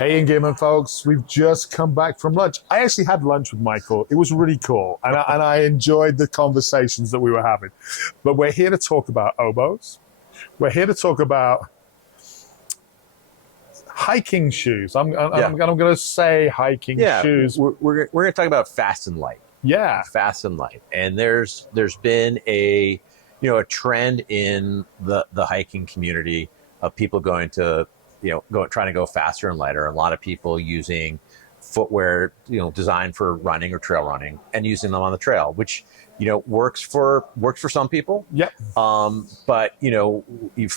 Hey, Engearment folks, we've just come back from lunch. I actually had lunch with Michael. It was really cool, and I enjoyed the conversations that we were having. But we're here to talk about Oboz. We're here to talk about hiking shoes. I'm going to say hiking shoes. We're going to talk about fast and light. Yeah, fast and light. And there's been a trend in the hiking community of people going to trying to go faster and lighter. A lot of people using footwear designed for running or trail running and using them on the trail, which works for some people. Yep. But what you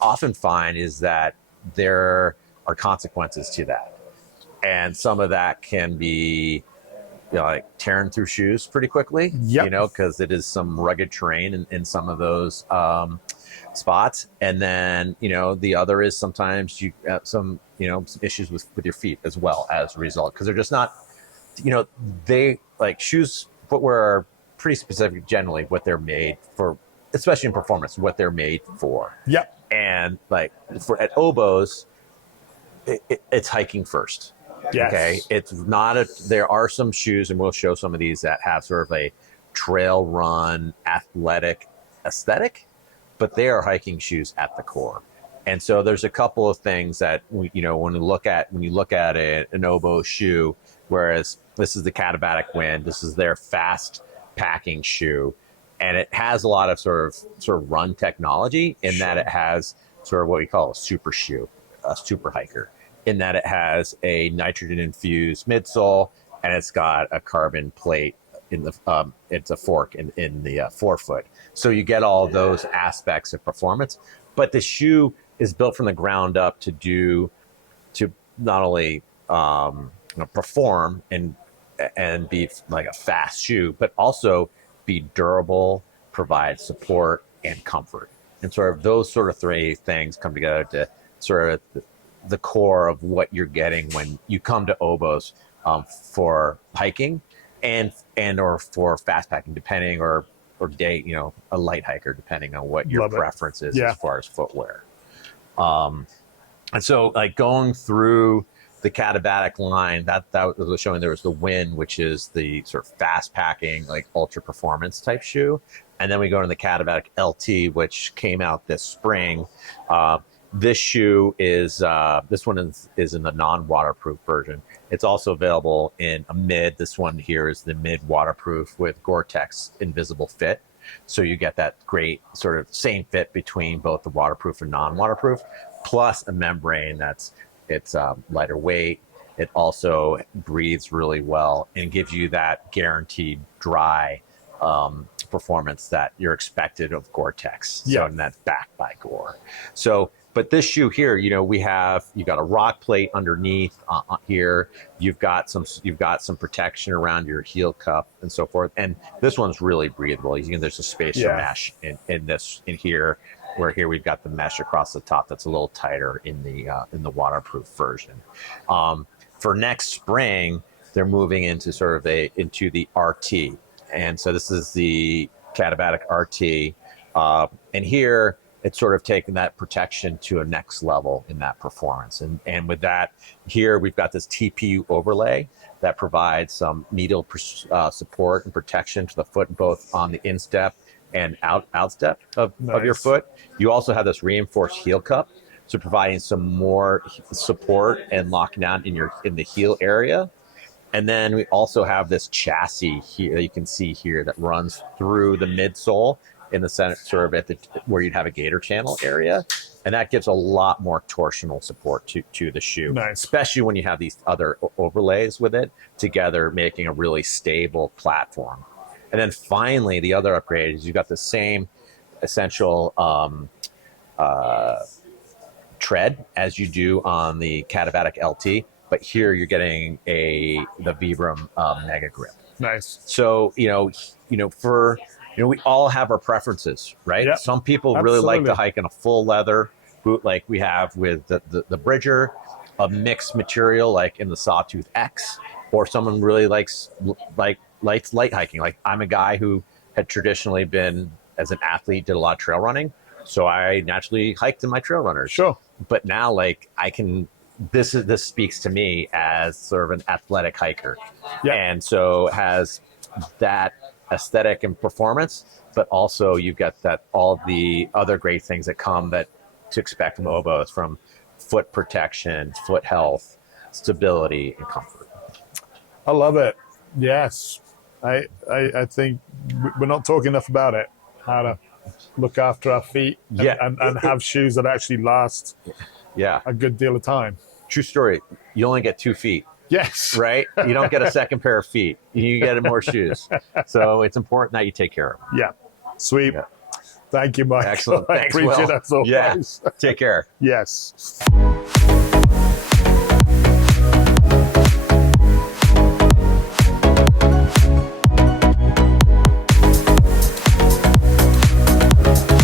often find is that there are consequences to that, and some of that can be like tearing through shoes pretty quickly. Yep. Because it is some rugged terrain in some of those spots. And then the other is sometimes you have some issues with your feet as well as a result, because they're just not they like shoes, footwear are pretty specific generally what they're made for, especially in performance, what they're made for. Yep. And like at Oboz, it's hiking first. Yes. Okay, it's not there are some shoes, and we'll show some of these that have sort of a trail run athletic aesthetic, but they are hiking shoes at the core. And so there's a couple of things that when you look at an Oboz shoe, whereas this is the Katabatic Wind, this is their fast packing shoe, and it has a lot of sort of run technology in that it has sort of what we call a super shoe, a super hiker, in that it has a nitrogen infused midsole, and it's got a carbon plate in the it's a fork in the forefoot. So you get all those aspects of performance, but the shoe is built from the ground up to not only perform and be like a fast shoe, but also be durable, provide support and comfort. And sort of those sort of three things come together to sort of the core of what you're getting when you come to Oboz for hiking and or for fast packing, depending, or day, a light hiker, depending on what your preference is as far as footwear. And so like going through the Katabatic line, that was showing there was the Wind, which is the sort of fast packing, like ultra performance type shoe. And then we go to the Katabatic LT, which came out this spring. This shoe is this one is in the non-waterproof version. It's also available in a mid. This one here is the mid waterproof with Gore-Tex invisible fit. So you get that great sort of same fit between both the waterproof and non-waterproof, plus a membrane it's lighter weight. It also breathes really well and gives you that guaranteed dry performance that you're expected of Gore-Tex. Yeah. So, and that's backed by Gore. So, but this shoe here, you got a rock plate underneath here. You've got some protection around your heel cup and so forth. And this one's really breathable. There's a spacer mesh in here, where here we've got the mesh across the top that's a little tighter in the waterproof version. For next spring, they're moving into into the RT. And so this is the Katabatic RT. And here, it's sort of taken that protection to a next level in that performance. And with that, here we've got this TPU overlay that provides some needle support and protection to the foot, both on the instep and outstep of your foot. You also have this reinforced heel cup, so providing some more support and locking down in the heel area. And then we also have this chassis here that you can see here that runs through the midsole in the center, sort of where you'd have a gator channel area. And that gives a lot more torsional support to the shoe, especially when you have these other overlays with it together, making a really stable platform. And then finally, the other upgrade is you've got the same essential tread as you do on the Katabatic LT, but here you're getting the Vibram Mega Grip. Nice. So we all have our preferences, right? Yep. Some people really like to hike in a full leather boot, like we have with the Bridger, a mixed material like in the Sawtooth X, or someone really likes light hiking. Like I'm a guy who had traditionally been, as an athlete, did a lot of trail running, so I naturally hiked in my trail runners. Sure. But now, like, I can this speaks to me as sort of an athletic hiker. Yeah. And so has that aesthetic and performance, but also you've got that all the other great things that come that to expect from Oboz, from foot protection, foot health, stability, and comfort. I love it. Yes. I think we're not talking enough about it, how to look after our feet and have shoes that actually last a good deal of time. True story. You only get 2 feet. Yes. Right? You don't get a second pair of feet. You get more shoes. So it's important that you take care of them. Yeah. Sweet. Yeah. Thank you, Mike. Excellent. I Thanks, appreciate Will. it as always. Yeah. Take care. Yes.